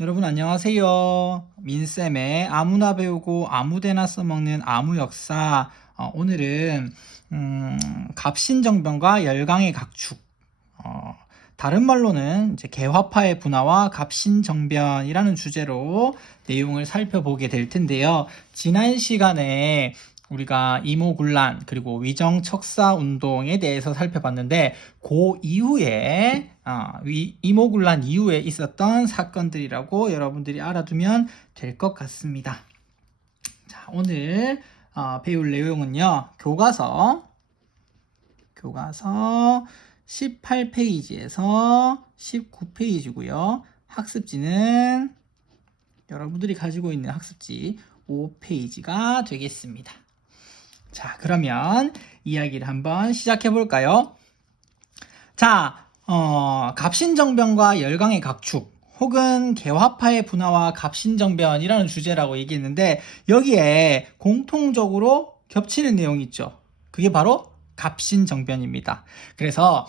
여러분 안녕하세요. 민쌤의 아무나 배우고 아무데나 써먹는 아무 역사. 오늘은 갑신정변과 열강의 각축. 어, 다른 말로는 이제 개화파의 분화와 갑신정변이라는 주제로 내용을 살펴보게 될 텐데요. 지난 시간에 우리가 이모군란 그리고 위정척사 운동에 대해서 살펴봤는데 그 이후에 이모군란 이후에 있었던 사건들이라고 여러분들이 알아두면 될 것 같습니다. 자, 오늘 배울 내용은요. 교과서 18페이지에서 19페이지고요. 학습지는 여러분들이 가지고 있는 학습지 5페이지가 되겠습니다. 자, 그러면 이야기를 한번 시작해 볼까요? 자, 갑신정변과 열강의 각축 혹은 개화파의 분화와 갑신정변이라는 주제라고 얘기했는데 여기에 공통적으로 겹치는 내용이 있죠. 그게 바로 갑신정변입니다. 그래서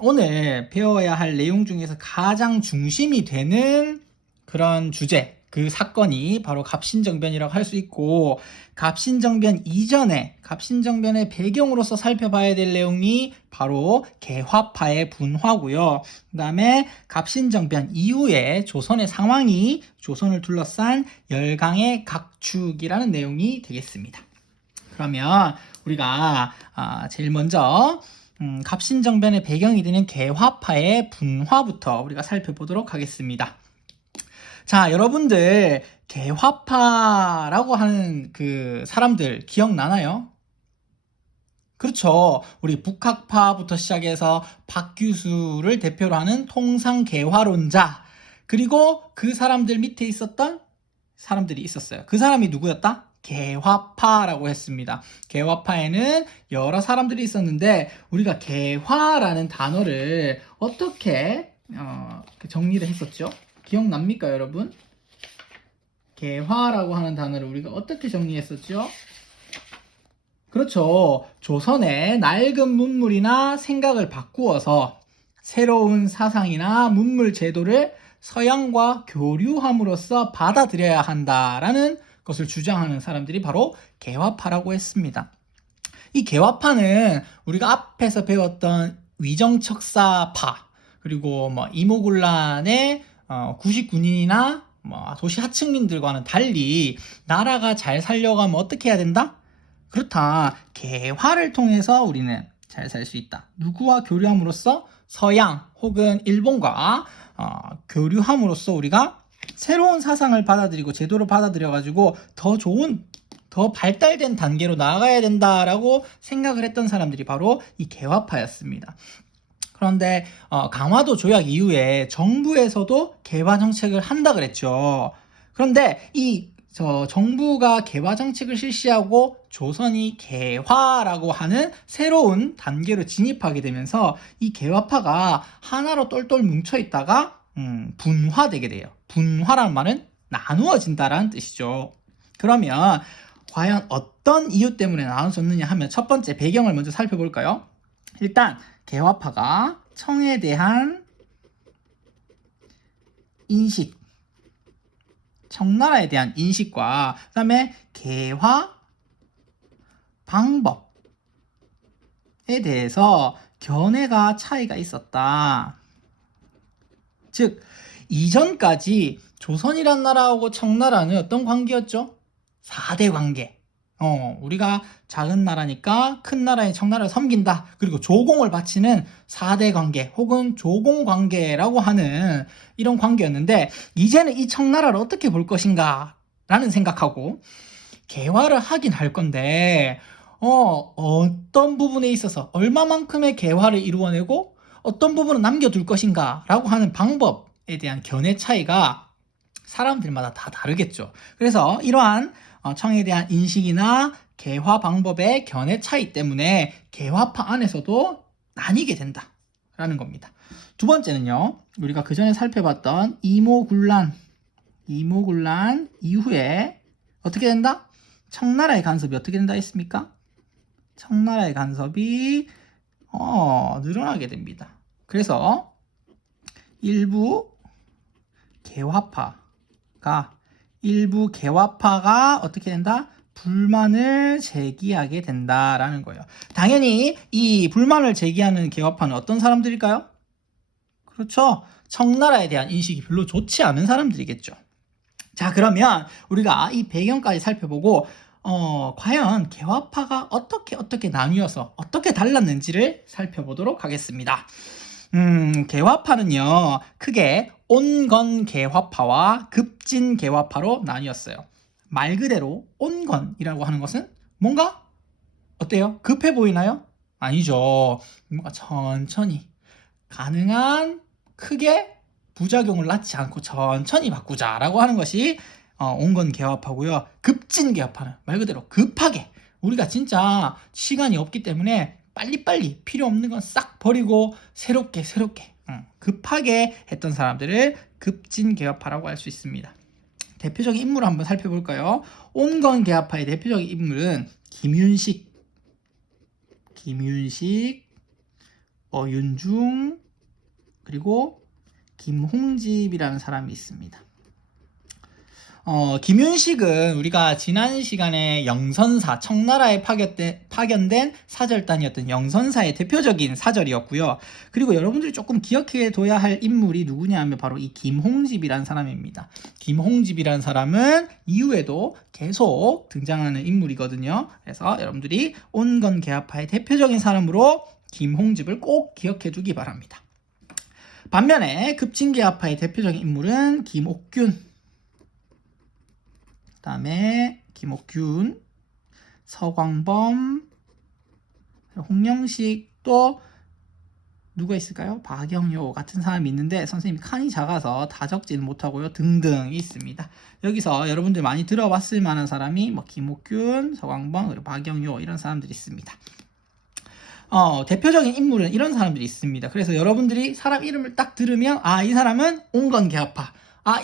오늘 배워야 할 내용 중에서 가장 중심이 되는 그런 주제, 그 사건이 바로 갑신정변이라고 할 수 있고, 갑신정변 이전에 갑신정변의 배경으로서 살펴봐야 될 내용이 바로 개화파의 분화고요. 그 다음에 갑신정변 이후에 조선의 상황이 조선을 둘러싼 열강의 각축이라는 내용이 되겠습니다. 그러면 우리가 제일 먼저 갑신정변의 배경이 되는 개화파의 분화부터 우리가 살펴보도록 하겠습니다. 자, 여러분들 개화파라고 하는 그 사람들 기억나나요? 그렇죠. 우리 북학파부터 시작해서 박규수를 대표로 하는 통상개화론자, 그리고 그 사람들 밑에 있었던 사람들이 있었어요. 그 사람이 누구였다? 개화파라고 했습니다. 개화파에는 여러 사람들이 있었는데 우리가 개화라는 단어를 어떻게 정리를 했었죠? 기억납니까, 여러분? 개화라고 하는 단어를 우리가 어떻게 정리했었죠? 그렇죠. 조선의 낡은 문물이나 생각을 바꾸어서 새로운 사상이나 문물 제도를 서양과 교류함으로써 받아들여야 한다라는 것을 주장하는 사람들이 바로 개화파라고 했습니다. 이 개화파는 우리가 앞에서 배웠던 위정척사파, 그리고 뭐 이모군란의 99인이나 뭐 도시 하층민들과는 달리 나라가 잘 살려가면 어떻게 해야 된다? 그렇다. 개화를 통해서 우리는 잘 살 수 있다. 누구와 교류함으로써? 서양 혹은 일본과 교류함으로써 우리가 새로운 사상을 받아들이고 제도를 받아들여가지고 더 좋은, 더 발달된 단계로 나아가야 된다라고 생각을 했던 사람들이 바로 이 개화파였습니다. 그런데 강화도 조약 이후에 정부에서도 개화 정책을 한다 그랬죠. 그런데 정부가 개화 정책을 실시하고 조선이 개화라고 하는 새로운 단계로 진입하게 되면서 이 개화파가 하나로 똘똘 뭉쳐 있다가 분화되게 돼요. 분화라는 말은 나누어진다라는 뜻이죠. 그러면 과연 어떤 이유 때문에 나눠졌느냐 하면 첫 번째 배경을 먼저 살펴볼까요? 일단 개화파가 청에 대한 인식, 청나라에 대한 인식과 그 다음에 개화 방법에 대해서 견해가 차이가 있었다. 즉 이전까지 조선이란 나라하고 청나라는 어떤 관계였죠? 4대 관계. 우리가 작은 나라니까 큰 나라인 청나라를 섬긴다. 그리고 조공을 바치는 4대 관계 혹은 조공 관계라고 하는 이런 관계였는데 이제는 이 청나라를 어떻게 볼 것인가 라는 생각하고 개화를 하긴 할 건데 어떤 부분에 있어서 얼마만큼의 개화를 이루어내고 어떤 부분은 남겨둘 것인가 라고 하는 방법에 대한 견해 차이가 사람들마다 다 다르겠죠. 그래서 이러한 청에 대한 인식이나 개화 방법의 견해 차이 때문에 개화파 안에서도 나뉘게 된다라는 겁니다. 두 번째는요. 우리가 그 전에 살펴봤던 이모군란 이후에 어떻게 된다? 청나라의 간섭이 어떻게 된다 했습니까? 청나라의 간섭이 늘어나게 됩니다. 그래서 일부 일부 개화파가 어떻게 된다? 불만을 제기하게 된다라는 거예요. 당연히 이 불만을 제기하는 개화파는 어떤 사람들일까요? 그렇죠. 청나라에 대한 인식이 별로 좋지 않은 사람들이겠죠. 자, 그러면 우리가 이 배경까지 살펴보고 과연 개화파가 어떻게 나뉘어서 어떻게 달랐는지를 살펴보도록 하겠습니다. 개화파는요, 크게 온건개화파와 급진개화파로 나뉘었어요. 말 그대로 온건이라고 하는 것은 뭔가 어때요? 급해 보이나요? 아니죠. 뭔가 천천히 가능한 크게 부작용을 낳지 않고 천천히 바꾸자라고 하는 것이 온건개화파고요. 급진개화파는 말 그대로 급하게 우리가 진짜 시간이 없기 때문에 빨리빨리 필요 없는 건 싹 버리고 새롭게 급하게 했던 사람들을 급진개화파라고 할 수 있습니다. 대표적인 인물을 한번 살펴볼까요? 온건개화파의 대표적인 인물은 김윤식, 어윤중, 그리고 김홍집이라는 사람이 있습니다. 김윤식은 우리가 지난 시간에 영선사, 청나라에 파견된 사절단이었던 영선사의 대표적인 사절이었고요. 그리고 여러분들이 조금 기억해둬야 할 인물이 누구냐 하면 바로 이 김홍집이라는 사람입니다. 김홍집이라는 사람은 이후에도 계속 등장하는 인물이거든요. 그래서 여러분들이 온건개화파의 대표적인 사람으로 김홍집을 꼭 기억해두기 바랍니다. 반면에 급진개화파의 대표적인 인물은 김옥균, 그 다음에 김옥균, 서광범, 홍영식, 또 누가 있을까요? 박영효 같은 사람이 있는데 선생님이 칸이 작아서 다 적지는 못하고요. 등등 있습니다. 여기서 여러분들 많이 들어봤을 만한 사람이 뭐 김옥균, 서광범, 그리고 박영효 이런 사람들이 있습니다. 대표적인 인물은 이런 사람들이 있습니다. 그래서 여러분들이 사람 이름을 딱 들으면 이 사람은 온건개화파,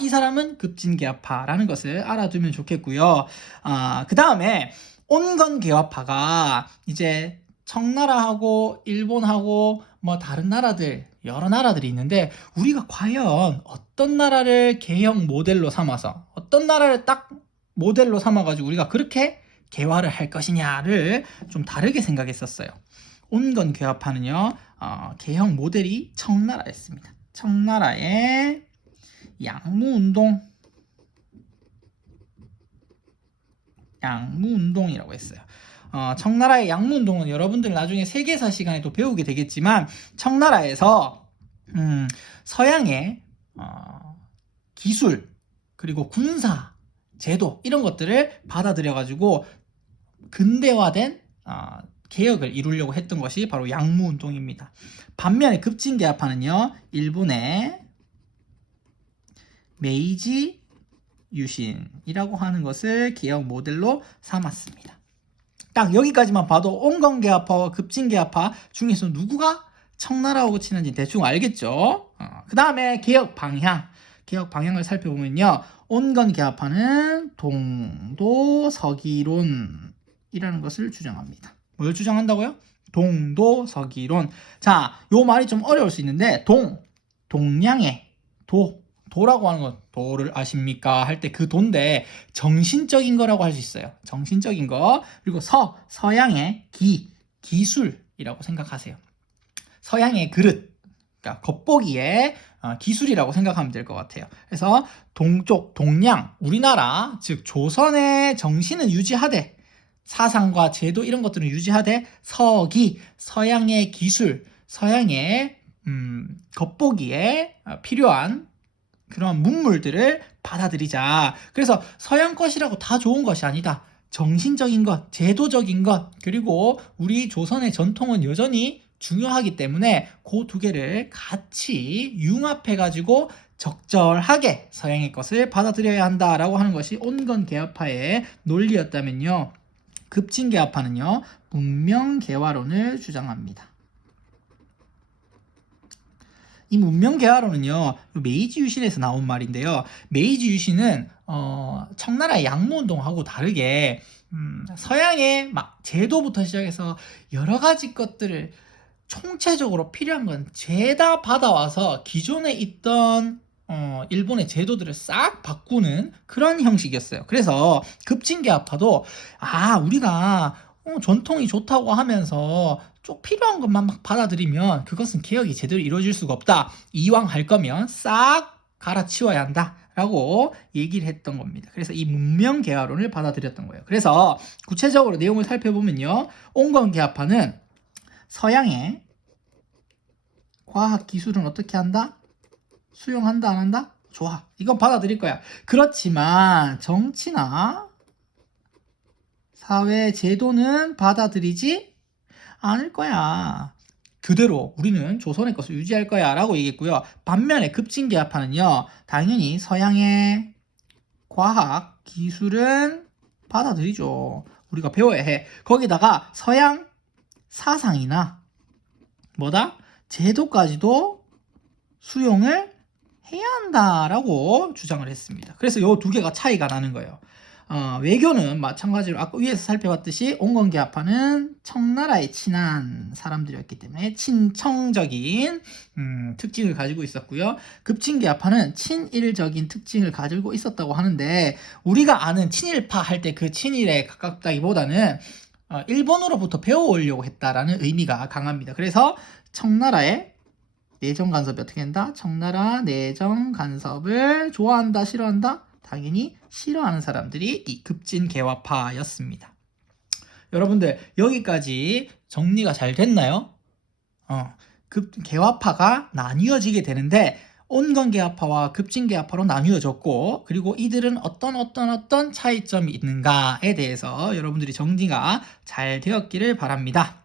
이 사람은 급진개화파라는 것을 알아두면 좋겠고요. 그 다음에 온건개화파가 이제 청나라하고 일본하고 뭐 다른 나라들, 여러 나라들이 있는데 우리가 과연 어떤 나라를 개형 모델로 삼아서 어떤 나라를 딱 모델로 삼아가지고 우리가 그렇게 개화를 할 것이냐를 좀 다르게 생각했었어요. 온건개화파는요, 개형 모델이 청나라였습니다. 청나라의 양무운동이라고 했어요. 청나라의 양무운동은 여러분들 나중에 세계사 시간에 또 배우게 되겠지만 청나라에서 서양의 기술 그리고 군사 제도 이런 것들을 받아들여가지고 근대화된 개혁을 이루려고 했던 것이 바로 양무운동입니다. 반면에 급진개화파는요, 일본의 메이지 유신이라고 하는 것을 개혁 모델로 삼았습니다. 딱 여기까지만 봐도 온건개화파와 급진개화파 중에서 누구가 청나라하고 친한지 대충 알겠죠? 그 다음에 개혁 방향을 살펴보면요, 온건개화파는 동도서기론이라는 것을 주장합니다. 뭘 주장한다고요? 동도서기론. 자, 요 말이 좀 어려울 수 있는데 동량의 도라고 하는 건 도를 아십니까? 할 때 그 도인데 정신적인 거라고 할 수 있어요. 정신적인 거. 그리고 서양의 기술이라고 생각하세요. 서양의 그릇, 그러니까 겉보기에 기술이라고 생각하면 될 것 같아요. 그래서 동쪽, 동량, 우리나라, 즉 조선의 정신은 유지하되 사상과 제도 이런 것들은 유지하되 서양의 기술, 서양의 겉보기에 필요한 그런 문물들을 받아들이자. 그래서 서양 것이라고 다 좋은 것이 아니다. 정신적인 것, 제도적인 것, 그리고 우리 조선의 전통은 여전히 중요하기 때문에 그 두 개를 같이 융합해가지고 적절하게 서양의 것을 받아들여야 한다라고 하는 것이 온건개화파의 논리였다면요, 급진개화파는요, 문명개화론을 주장합니다. 이 문명개화론은요, 메이지 유신에서 나온 말인데요, 메이지 유신은 청나라의 양무운동하고 다르게 서양의 막 제도부터 시작해서 여러 가지 것들을 총체적으로 필요한 건 죄다 받아와서 기존에 있던 일본의 제도들을 싹 바꾸는 그런 형식이었어요. 그래서 급진계합파도 우리가 전통이 좋다고 하면서 쪽 필요한 것만 막 받아들이면 그것은 개혁이 제대로 이루어질 수가 없다. 이왕 할 거면 싹 갈아치워야 한다. 라고 얘기를 했던 겁니다. 그래서 이 문명개화론을 받아들였던 거예요. 그래서 구체적으로 내용을 살펴보면요. 온건개합파는 서양의 과학기술은 어떻게 한다? 수용한다, 안 한다? 좋아. 이건 받아들일 거야. 그렇지만 정치나 사회 제도는 받아들이지 않을 거야. 그대로 우리는 조선의 것을 유지할 거야 라고 얘기했고요. 반면에 급진개합파는요. 당연히 서양의 과학, 기술은 받아들이죠. 우리가 배워야 해. 거기다가 서양 사상이나 뭐다? 제도까지도 수용을 해야 한다라고 주장을 했습니다. 그래서 이 두 개가 차이가 나는 거예요. 외교는 마찬가지로 아까 위에서 살펴봤듯이 온건개합파는 청나라에 친한 사람들이었기 때문에 친청적인 특징을 가지고 있었고요. 급진개합파는 친일적인 특징을 가지고 있었다고 하는데 우리가 아는 친일파 할 때 그 친일에 가깝다기보다는 일본으로부터 배워오려고 했다라는 의미가 강합니다. 그래서 청나라의 내정 간섭이 어떻게 된다? 청나라 내정 간섭을 좋아한다, 싫어한다? 당연히 싫어하는 사람들이 이 급진개화파였습니다. 여러분들 여기까지 정리가 잘 됐나요? 개화파가 나뉘어지게 되는데 온건개화파와 급진개화파로 나뉘어졌고 그리고 이들은 어떤 차이점이 있는가에 대해서 여러분들이 정리가 잘 되었기를 바랍니다.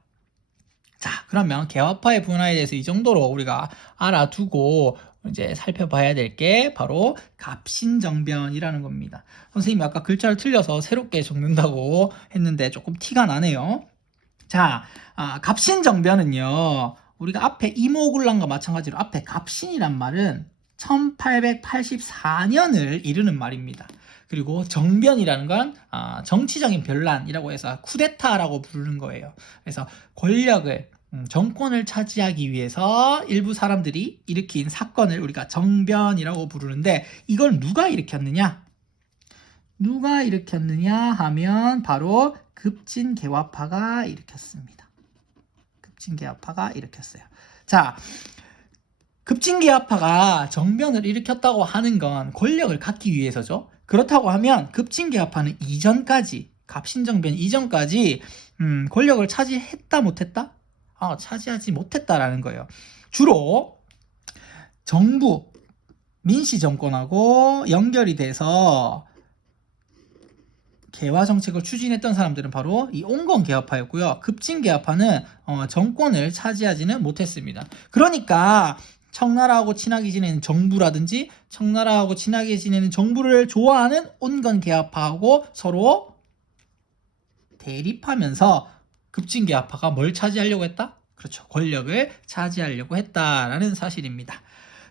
자, 그러면 개화파의 분화에 대해서 이 정도로 우리가 알아두고 이제 살펴봐야 될 게 바로 갑신정변이라는 겁니다. 선생님이 아까 글자를 틀려서 새롭게 적는다고 했는데 조금 티가 나네요. 자, 갑신정변은요. 우리가 앞에 이모군란과 마찬가지로 앞에 갑신이란 말은 1884년을 이르는 말입니다. 그리고 정변이라는 건 정치적인 변란이라고 해서 쿠데타라고 부르는 거예요. 그래서 권력을 정권을 차지하기 위해서 일부 사람들이 일으킨 사건을 우리가 정변이라고 부르는데 이걸 누가 일으켰느냐? 누가 일으켰느냐 하면 바로 급진개화파가 일으켰습니다. 급진개화파가 일으켰어요. 자, 급진개화파가 정변을 일으켰다고 하는 건 권력을 갖기 위해서죠. 그렇다고 하면 급진개화파는 이전까지 갑신정변 이전까지 권력을 차지했다 못했다? 차지하지 못했다라는 거예요. 주로 정부 민씨 정권하고 연결이 돼서 개화 정책을 추진했던 사람들은 바로 이 온건개화파였고요. 급진개화파는 정권을 차지하지는 못했습니다. 그러니까 청나라하고 친하게 지내는 정부라든지 청나라하고 친하게 지내는 정부를 좋아하는 온건개화파하고 서로 대립하면서 급진개화파가 뭘 차지하려고 했다? 그렇죠. 권력을 차지하려고 했다라는 사실입니다.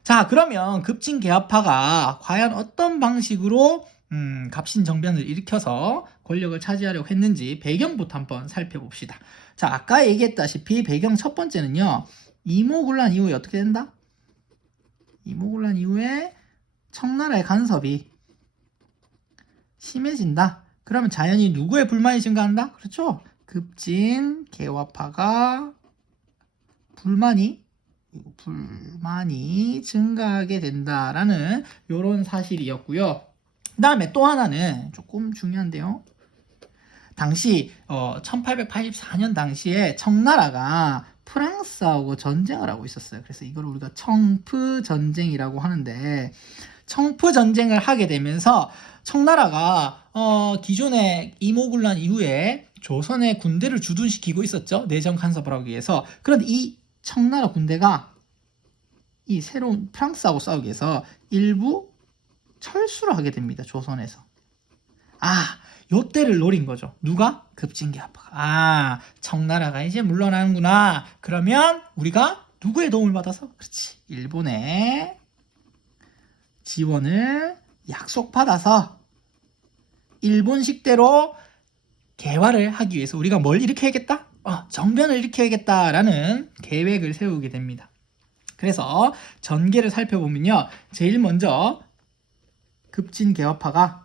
자, 그러면 급진개화파가 과연 어떤 방식으로 갑신정변을 일으켜서 권력을 차지하려고 했는지 배경부터 한번 살펴봅시다. 자, 아까 얘기했다시피 배경 첫 번째는요. 이모군란 이후에 어떻게 된다? 이모군란 이후에 청나라의 간섭이 심해진다. 그러면 자연히 누구의 불만이 증가한다? 그렇죠. 급진개화파가 불만이 증가하게 된다라는 이런 사실이었고요. 그 다음에 또 하나는 조금 중요한데요. 당시 1884년 당시에 청나라가 프랑스하고 전쟁을 하고 있었어요. 그래서 이걸 우리가 청프 전쟁이라고 하는데 청프 전쟁을 하게 되면서 청나라가 기존의 이모군란 이후에 조선의 군대를 주둔시키고 있었죠. 내정 간섭을 하기 위해서. 그런데 이 청나라 군대가 이 새로운 프랑스하고 싸우기 위해서 일부 철수를 하게 됩니다. 조선에서. 요때를 노린 거죠. 누가? 급진개화파가. 청나라가 이제 물러나는구나. 그러면 우리가 누구의 도움을 받아서? 그렇지. 일본의 지원을 약속받아서 일본식대로 개화를 하기 위해서 우리가 뭘 일으켜야겠다? 정변을 일으켜야겠다라는 계획을 세우게 됩니다. 그래서 전개를 살펴보면요. 제일 먼저 급진개혁파가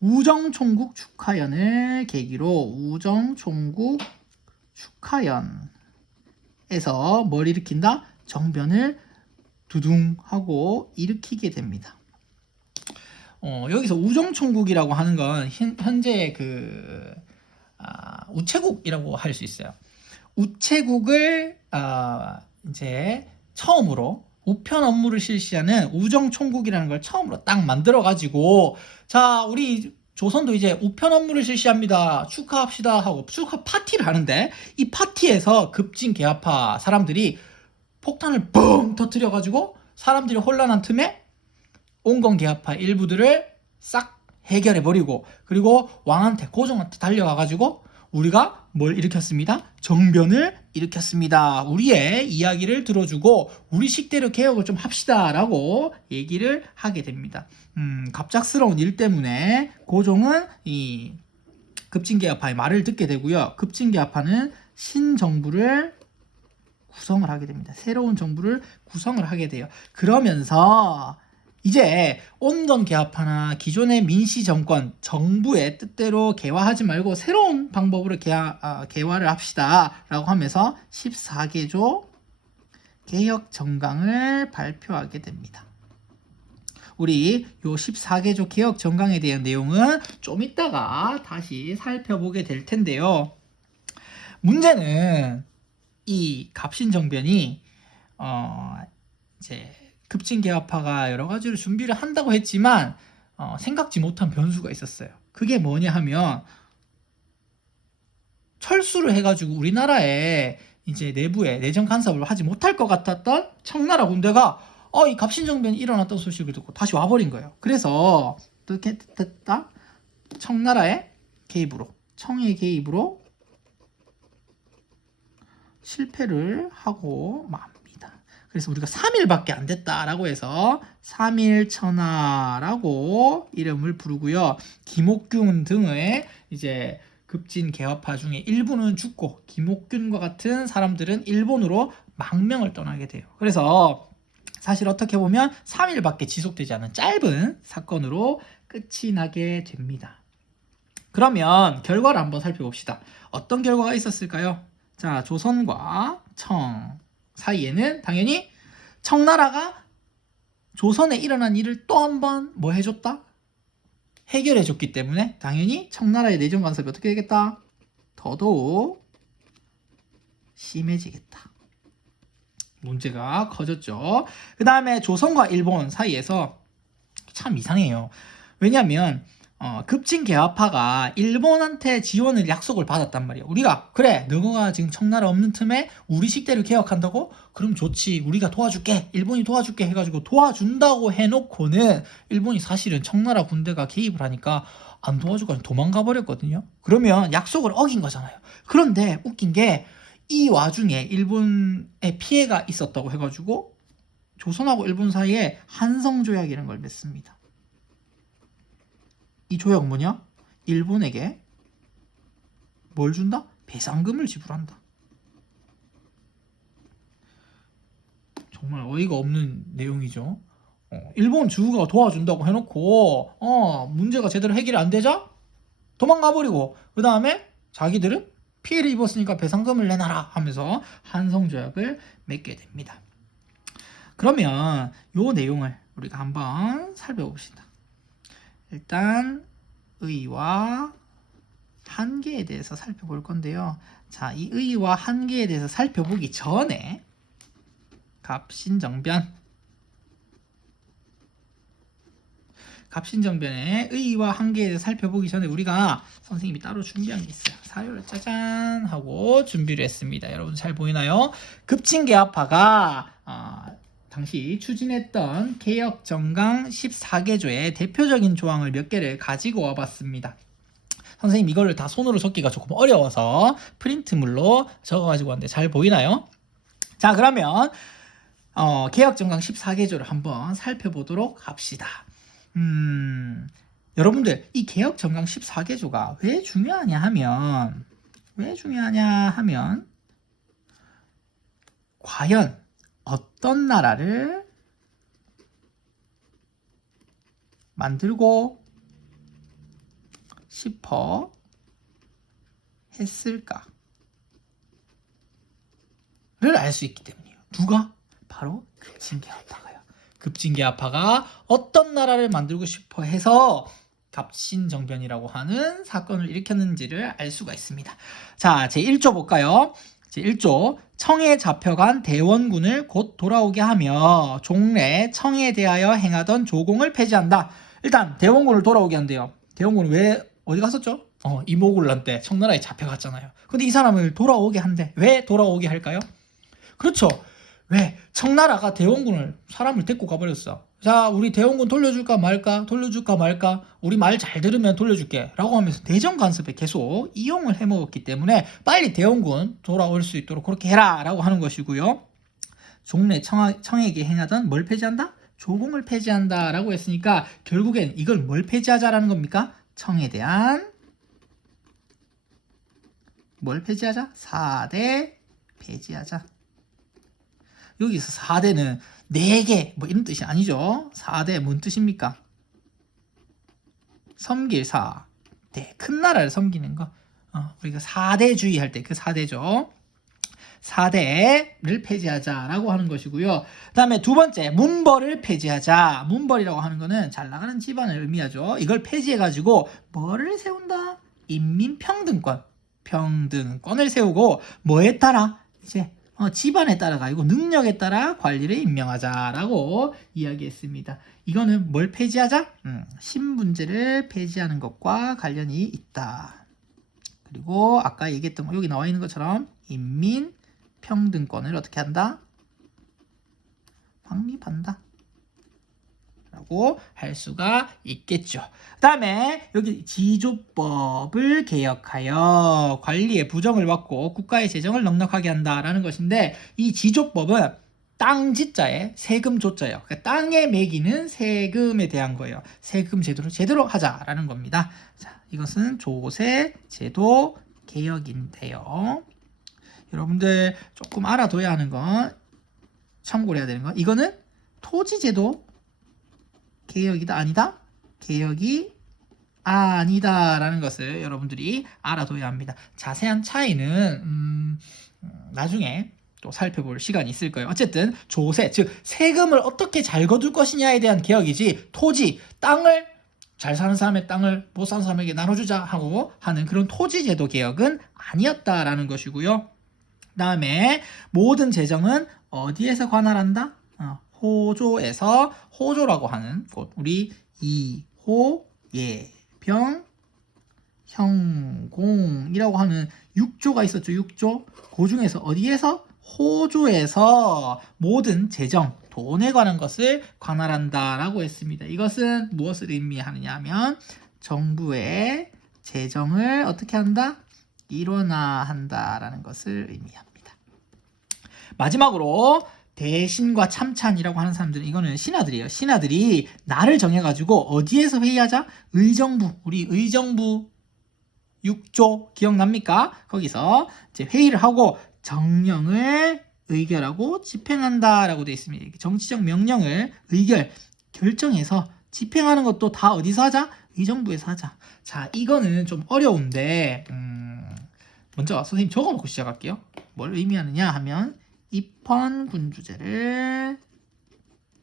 우정총국 축하연을 계기로 우정총국 축하연에서 뭘 일으킨다? 정변을 두둥 하고 일으키게 됩니다. 여기서 우정총국이라고 하는 건 현재 우체국이라고 할 수 있어요. 우체국을 이제 처음으로 우편 업무를 실시하는 우정총국이라는 걸 처음으로 딱 만들어가지고, 자, 우리 조선도 이제 우편 업무를 실시합니다. 축하합시다 하고 축하 파티를 하는데, 이 파티에서 급진개혁파 사람들이 폭탄을 뻥 터뜨려가지고 사람들이 혼란한 틈에 온건개혁파 일부들을 싹 해결해버리고, 그리고 왕한테, 고종한테 달려가가지고 우리가 뭘 일으켰습니다? 정변을 일으켰습니다. 우리의 이야기를 들어주고 우리 식대로 개혁을 좀 합시다 라고 얘기를 하게 됩니다. 갑작스러운 일 때문에 고종은 이 급진개혁파의 말을 듣게 되고요. 급진개혁파는 신정부를 구성을 하게 됩니다. 새로운 정부를 구성을 하게 돼요. 그러면서 이제 온건개혁파나 기존의 민시정권, 정부의 뜻대로 개화하지 말고 새로운 방법으로 개화를 합시다 라고 하면서 14개조 개혁정강을 발표하게 됩니다. 우리 요 14개조 개혁정강에 대한 내용은 좀 이따가 다시 살펴보게 될 텐데요. 문제는 이 갑신정변이 이제 급진개혁파가 여러 가지를 준비를 한다고 했지만 생각지 못한 변수가 있었어요. 그게 뭐냐 하면 철수를 해가지고 우리나라에 이제 내부에 내정 간섭을 하지 못할 것 같았던 청나라 군대가 이 갑신정변이 일어났던 소식을 듣고 다시 와버린 거예요. 그래서 어떻게 됐다? 청나라의 개입으로, 청의 개입으로 실패를 하고 맙니다. 그래서 우리가 3일밖에 안 됐다라고 해서 3일천하라고 이름을 부르고요. 김옥균 등의 이제 급진개혁파 중에 일부는 죽고 김옥균과 같은 사람들은 일본으로 망명을 떠나게 돼요. 그래서 사실 어떻게 보면 3일밖에 지속되지 않은 짧은 사건으로 끝이 나게 됩니다. 그러면 결과를 한번 살펴봅시다. 어떤 결과가 있었을까요? 자, 조선과 청 사이에는 당연히 청나라가 조선에 일어난 일을 또 한 번 뭐 해줬다? 해결해줬기 때문에 당연히 청나라의 내정 간섭이 어떻게 되겠다? 더더욱 심해지겠다. 문제가 커졌죠. 그 다음에 조선과 일본 사이에서 참 이상해요. 왜냐하면 급진개혁파가 일본한테 지원을 약속을 받았단 말이에요. 우리가 그래 너가 지금 청나라 없는 틈에 우리 식대를 개혁한다고? 그럼 좋지, 우리가 도와줄게, 일본이 도와줄게 해가지고 도와준다고 해놓고는 일본이 사실은 청나라 군대가 개입을 하니까 안 도와주고 도망가 버렸거든요. 그러면 약속을 어긴 거잖아요. 그런데 웃긴 게 이 와중에 일본에 피해가 있었다고 해가지고 조선하고 일본 사이에 한성조약이라는 걸 맺습니다. 이 조약 뭐냐? 일본에게 뭘 준다? 배상금을 지불한다. 정말 어이가 없는 내용이죠. 일본 주가 도와준다고 해놓고 문제가 제대로 해결이 안 되자 도망가 버리고, 그 다음에 자기들은 피해를 입었으니까 배상금을 내놔라 하면서 한성조약을 맺게 됩니다. 그러면 이 내용을 우리가 한번 살펴봅시다. 일단 의의와 한계에 대해서 살펴볼 건데요. 자, 이 의의와 한계에 대해서 살펴보기 전에 갑신정변의 의의와 한계에 대해서 살펴보기 전에 우리가 선생님이 따로 준비한 게 있어요. 사료를 짜잔 하고 준비를 했습니다. 여러분 잘 보이나요? 급진개혁파가 당시 추진했던 개혁정강 14개조의 대표적인 조항을 몇 개를 가지고 와봤습니다. 선생님 이거를 다 손으로 적기가 조금 어려워서 프린트물로 적어가지고 왔는데 잘 보이나요? 자, 그러면 개혁정강 14개조를 한번 살펴보도록 합시다. 여러분들 이 개혁정강 14개조가 왜 중요하냐 하면 왜 중요하냐 하면 과연 어떤 나라를 만들고 싶어 했을까를 알 수 있기 때문이에요. 누가? 바로 급진계합파가요. 급진계합파가 어떤 나라를 만들고 싶어 해서 갑신정변이라고 하는 사건을 일으켰는지를 알 수가 있습니다. 자, 제1조 볼까요? 제1조 청에 잡혀간 대원군을 곧 돌아오게 하며 종래 청에 대하여 행하던 조공을 폐지한다. 일단 대원군을 돌아오게 한대요. 대원군은 왜 어디 갔었죠? 이모군란 때 청나라에 잡혀갔잖아요. 근데 이 사람을 돌아오게 한대. 왜 돌아오게 할까요? 그렇죠. 왜? 청나라가 대원군을 사람을 데리고 가버렸어. 자, 우리 대원군 돌려줄까 말까? 돌려줄까 말까? 우리 말 잘 들으면 돌려줄게 라고 하면서 대전 간섭에 계속 이용을 해먹었기 때문에 빨리 대원군 돌아올 수 있도록 그렇게 해라 라고 하는 것이고요. 종래 청에게 행하던 뭘 폐지한다? 조공을 폐지한다 라고 했으니까 결국엔 이걸 뭘 폐지하자라는 겁니까? 청에 대한 뭘 폐지하자? 4대 폐지하자. 여기서 4대는 4개 뭐 이런 뜻이 아니죠. 4대 뭔 뜻입니까? 섬길 4대 큰 나라를 섬기는 거. 우리가 4대주의 할 때 그 4대죠. 4대를 폐지하자라고 하는 것이고요. 그 다음에 두 번째 문벌을 폐지하자. 문벌이라고 하는 거는 잘 나가는 집안을 의미하죠. 이걸 폐지해가지고 뭐를 세운다? 인민평등권. 평등권을 세우고 뭐에 따라? 이제 집안에 따라가 아니고 능력에 따라 관리를 임명하자라고 이야기했습니다. 이거는 뭘 폐지하자? 신분제를 폐지하는 것과 관련이 있다. 그리고 아까 얘기했던 거 여기 나와 있는 것처럼 인민평등권을 어떻게 한다? 확립한다. 라고 할 수가 있겠죠. 그 다음에 여기 지조법을 개혁하여 관리의 부정을 받고 국가의 재정을 넉넉하게 한다라는 것인데 이 지조법은 땅 지자에 세금 조자예요. 그러니까 땅에 매기는 세금에 대한 거예요. 세금 제도를 제대로 하자라는 겁니다. 자, 이것은 조세 제도 개혁인데요. 여러분들 조금 알아둬야 하는 건 참고를 해야 되는 건 이거는 토지제도 개혁이다 아니다? 개혁이 아니다라는 것을 여러분들이 알아둬야 합니다. 자세한 차이는 나중에 또 살펴볼 시간이 있을 거예요. 어쨌든 조세, 즉 세금을 어떻게 잘 거둘 것이냐에 대한 개혁이지 토지, 땅을 잘 사는 사람의 땅을 못 사는 사람에게 나눠주자 하고 하는 그런 토지제도 개혁은 아니었다라는 것이고요. 그 다음에 모든 재정은 어디에서 관할한다? 호조에서 호조라고 하는 곳 우리 이호 예병 형공이라고 하는 6조가 있었죠. 6조 그 중에서 어디에서? 호조에서 모든 재정 돈에 관한 것을 관할한다라고 했습니다. 이것은 무엇을 의미하느냐 하면 정부의 재정을 어떻게 한다? 일원화한다라는 것을 의미합니다. 마지막으로 대신과 참찬이라고 하는 사람들은 이거는 신하들이에요. 신하들이 날을 정해가지고 어디에서 회의하자? 의정부, 우리 의정부 6조 기억납니까? 거기서 이제 회의를 하고 정령을 의결하고 집행한다라고 되어 있습니다. 정치적 명령을 결정해서 집행하는 것도 다 어디서 하자? 의정부에서 하자. 자, 이거는 좀 어려운데 먼저 선생님 적어놓고 시작할게요. 뭘 의미하느냐 하면 입헌군주제를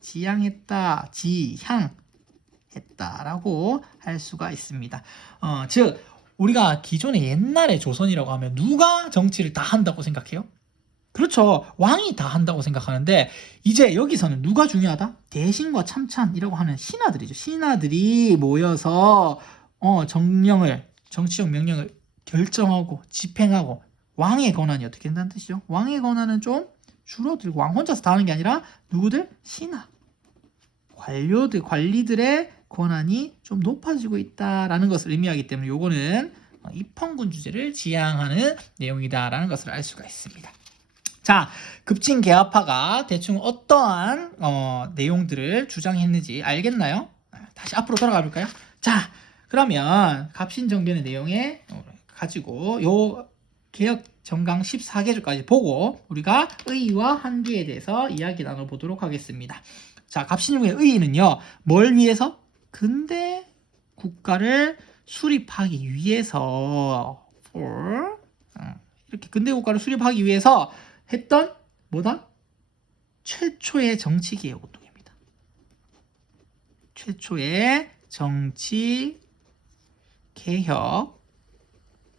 지향했다라고 할 수가 있습니다. 즉 우리가 기존에 옛날에 조선이라고 하면 누가 정치를 다 한다고 생각해요? 그렇죠. 왕이 다 한다고 생각하는데 이제 여기서는 누가 중요하다? 대신과 참찬이라고 하는 신하들이죠. 신하들이 모여서 정치적 명령을 결정하고 집행하고 왕의 권한이 어떻게 된다는 뜻이죠? 왕의 권한은 좀 줄어들고 왕 혼자서 다 하는 게 아니라 누구들? 신하, 관리들의 권한이 좀 높아지고 있다라는 것을 의미하기 때문에 요거는 입헌군주제를 지향하는 내용이다라는 것을 알 수가 있습니다. 자, 급진개합파가 대충 어떠한 내용들을 주장했는지 알겠나요? 다시 앞으로 돌아가 볼까요? 자, 그러면 갑신정변의 내용에 가지고 요 개혁 정강 14개조까지 보고 우리가 의와 한계에 대해서 이야기 나눠보도록 하겠습니다. 자, 갑신용의 의의는요, 뭘 위해서? 근대 국가를 수립하기 위해서 이렇게 근대 국가를 수립하기 위해서 했던 뭐다? 최초의 정치개혁 운동입니다. 최초의 정치개혁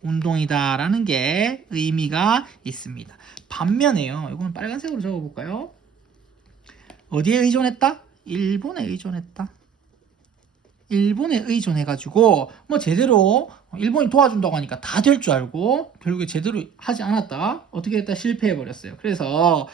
운동이다라는 게 의미가 있습니다. 반면에요, 이거는 빨간색으로 적어볼까요? 어디에 의존했다? 일본에 의존했다. 일본에 의존해가지고 뭐 제대로 일본이 도와준다고 하니까 다 될 줄 알고 결국에 제대로 하지 않았다. 어떻게 했다? 실패해버렸어요. 그래서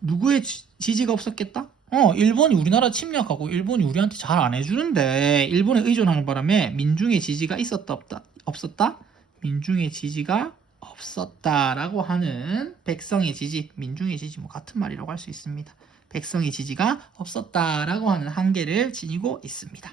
누구의 지지가 없었겠다? 일본이 우리나라 침략하고 일본이 우리한테 잘 안 해주는데 일본에 의존하는 바람에 민중의 지지가 있었다 없었다? 민중의 지지가 없었다라고 하는 백성의 지지, 민중의 지지 뭐 같은 말이라고 할 수 있습니다. 백성의 지지가 없었다라고 하는 한계를 지니고 있습니다.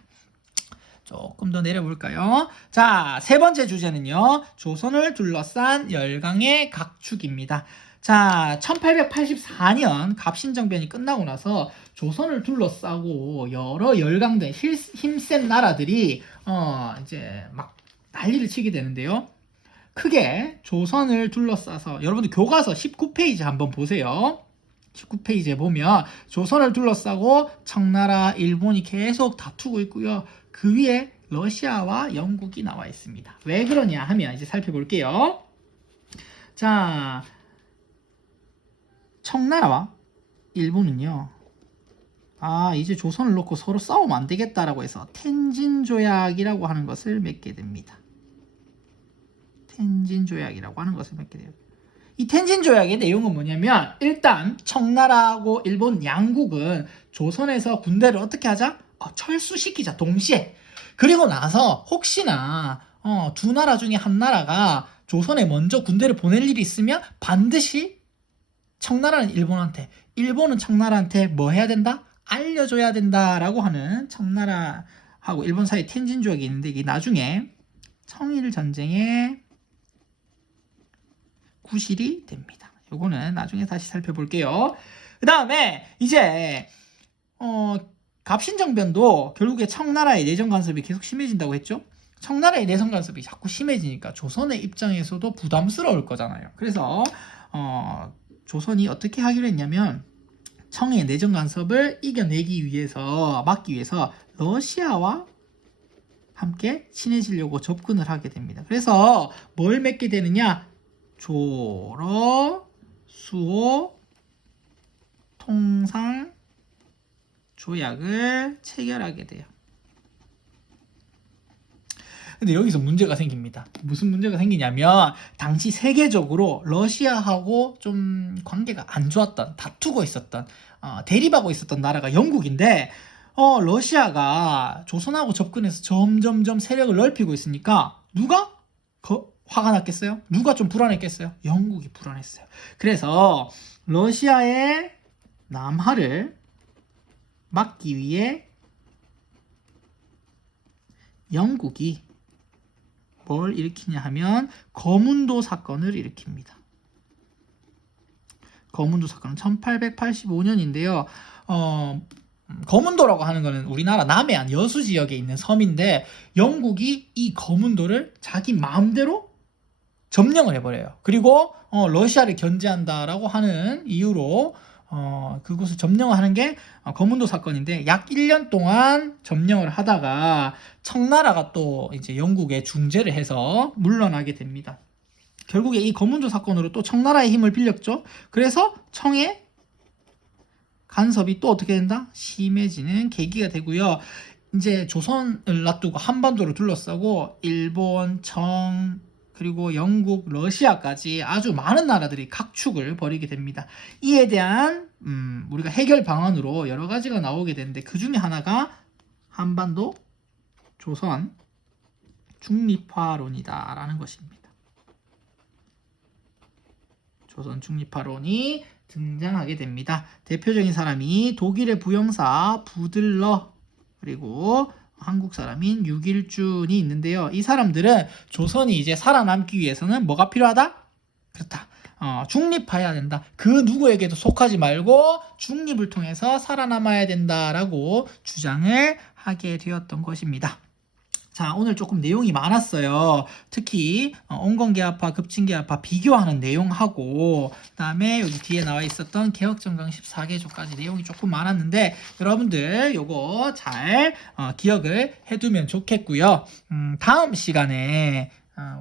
조금 더 내려볼까요? 자, 세 번째 주제는요, 조선을 둘러싼 열강의 각축입니다. 자, 1884년 갑신정변이 끝나고 나서 조선을 둘러싸고 여러 열강들, 힘센 나라들이 이제 막 난리를 치게 되는데요. 크게 조선을 둘러싸서 여러분들 교과서 19페이지 한번 보세요. 19페이지에 보면 조선을 둘러싸고 청나라, 일본이 계속 다투고 있고요. 그 위에 러시아와 영국이 나와 있습니다. 왜 그러냐 하면 이제 살펴볼게요. 자, 청나라와 일본은요, 이제 조선을 놓고 서로 싸우면 안 되겠다라고 해서 텐진조약이라고 하는 것을 맺게 됩니다. 텐진조약이라고 하는 것을 맺게 돼요. 이 텐진조약의 내용은 뭐냐면, 일단 청나라하고 일본 양국은 조선에서 군대를 어떻게 하자? 철수시키자, 동시에. 그리고 나서 혹시나 두 나라 중에 한 나라가 조선에 먼저 군대를 보낼 일이 있으면 반드시 청나라는 일본한테, 일본은 청나라한테 뭐 해야 된다? 알려줘야 된다라고 하는 청나라하고 일본 사이 텐진조약이 있는데, 이게 나중에 청일전쟁에 구실이 됩니다. 요거는 나중에 다시 살펴볼게요. 그 다음에 이제 갑신정변도 결국에 청나라의 내정 간섭이 계속 심해진다고 했죠. 청나라의 내정 간섭이 자꾸 심해지니까 조선의 입장에서도 부담스러울 거잖아요. 그래서 조선이 어떻게 하기로 했냐면, 청의 내정 간섭을 이겨내기 위해서, 막기 위해서 러시아와 함께 친해지려고 접근을 하게 됩니다. 그래서 뭘 맺게 되느냐? 조러, 수호, 통상 조약을 체결하게 돼요. 근데 여기서 문제가 생깁니다. 무슨 문제가 생기냐면, 당시 세계적으로 러시아하고 좀 관계가 안 좋았던, 다투고 있었던, 대립하고 있었던 나라가 영국인데, 러시아가 조선하고 접근해서 점점점 세력을 넓히고 있으니까 누가 화가 났겠어요? 누가 좀 불안했겠어요? 영국이 불안했어요. 그래서 러시아의 남하를 막기 위해 영국이 뭘 일으키냐 하면 거문도 사건을 일으킵니다. 거문도 사건은 1885년인데요. 거문도라고 하는 거는 우리나라 남해안 여수 지역에 있는 섬인데, 영국이 이 거문도를 자기 마음대로 점령을 해버려요. 그리고 러시아를 견제한다라고 하는 이유로 그곳을 점령을 하는 게 거문도 사건인데, 약 1년 동안 점령을 하다가 청나라가 또 이제 영국에 중재를 해서 물러나게 됩니다. 결국에 이 거문도 사건으로 또 청나라의 힘을 빌렸죠. 그래서 청의 간섭이 또 어떻게 된다? 심해지는 계기가 되고요. 이제 조선을 놔두고 한반도를 둘러싸고 일본, 청, 그리고 영국, 러시아까지 아주 많은 나라들이 각축을 벌이게 됩니다. 이에 대한 우리가 해결 방안으로 여러 가지가 나오게 되는데, 그 중에 하나가 한반도 조선 중립화론이다라는 것입니다. 조선 중립화론이 등장하게 됩니다. 대표적인 사람이 독일의 부영사 부들러, 그리고 한국 사람인 유길준이 있는데요. 이 사람들은 조선이 이제 살아남기 위해서는 뭐가 필요하다? 그렇다. 중립해야 된다. 그 누구에게도 속하지 말고 중립을 통해서 살아남아야 된다라고 주장을 하게 되었던 것입니다. 자, 오늘 조금 내용이 많았어요. 특히 온건계합파, 급진계합파 비교하는 내용하고 그다음에 여기 뒤에 나와 있었던 개혁정강 14개조까지 내용이 조금 많았는데 여러분들 요거 잘 기억을 해두면 좋겠고요. 다음 시간에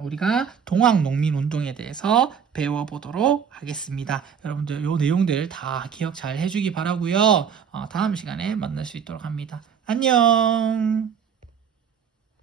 우리가 동학농민운동에 대해서 배워보도록 하겠습니다. 여러분들 요 내용들 다 기억 잘 해주기 바라고요. 다음 시간에 만날 수 있도록 합니다. 안녕.